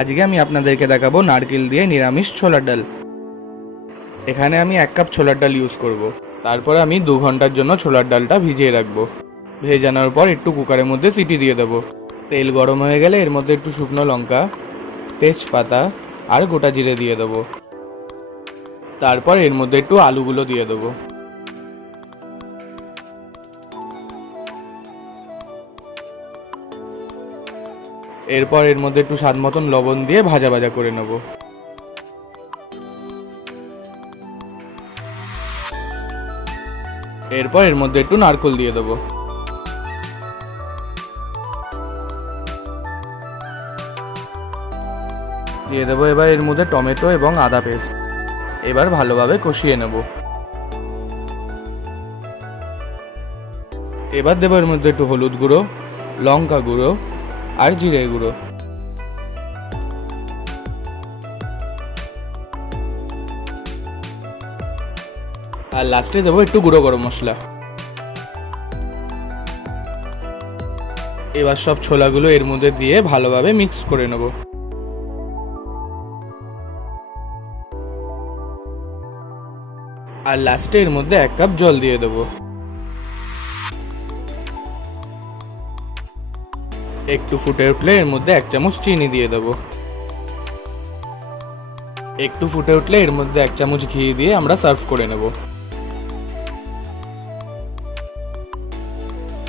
আজকে আমি আপনাদেরকে দেখাবো নারকেল দিয়ে নিরামিষ ছোলার ডাল। এখানে আমি 1 কাপ ছোলার ডাল ইউজ করব। তারপরে আমি 2 ঘন্টার জন্য ছোলার ডালটা ভিজিয়ে রাখবো। ভেজানোর পর একটু কুকারের মধ্যে সিটি দিয়ে দেবো। তেল গরম হয়ে গেলে এর মধ্যে একটু শুকনো লঙ্কা, তেজপাতা আর গোটা জিরে দিয়ে দেবো। তারপর এর মধ্যে একটু আলুগুলো দিয়ে দেবো। এরপর এর মধ্যে একটু স্বাদ মতন লবণ দিয়ে ভাজা ভাজা করে নেব। এরপর এর মধ্যে একটু নারকেল দিয়ে দেবো। দিয়ে দেবো এবার এর মধ্যে টমেটো এবং আদা পেস্ট। এবার ভালোভাবে কষিয়ে নেব। এবার দেবো এর মধ্যে একটু হলুদ গুঁড়ো, লঙ্কা গুঁড়ো আর জিরে গুঁড়ো। আর লাস্টে দেবো একটু গুঁড়ো গরম মশলা। এবার সব ছোলাগুলো এর মধ্যে দিয়ে ভালোভাবে মিক্স করে নেব। আর লাস্টে এর মধ্যে 1 কাপ জল দিয়ে দেবো। একটু ফুটে উঠলে এর মধ্যে 1 চামচ চিনি দিয়ে দেবো। একটু ফুটে উঠলে এর মধ্যে 1 চামচ ঘি দিয়ে আমরা সার্ভ করে নেব।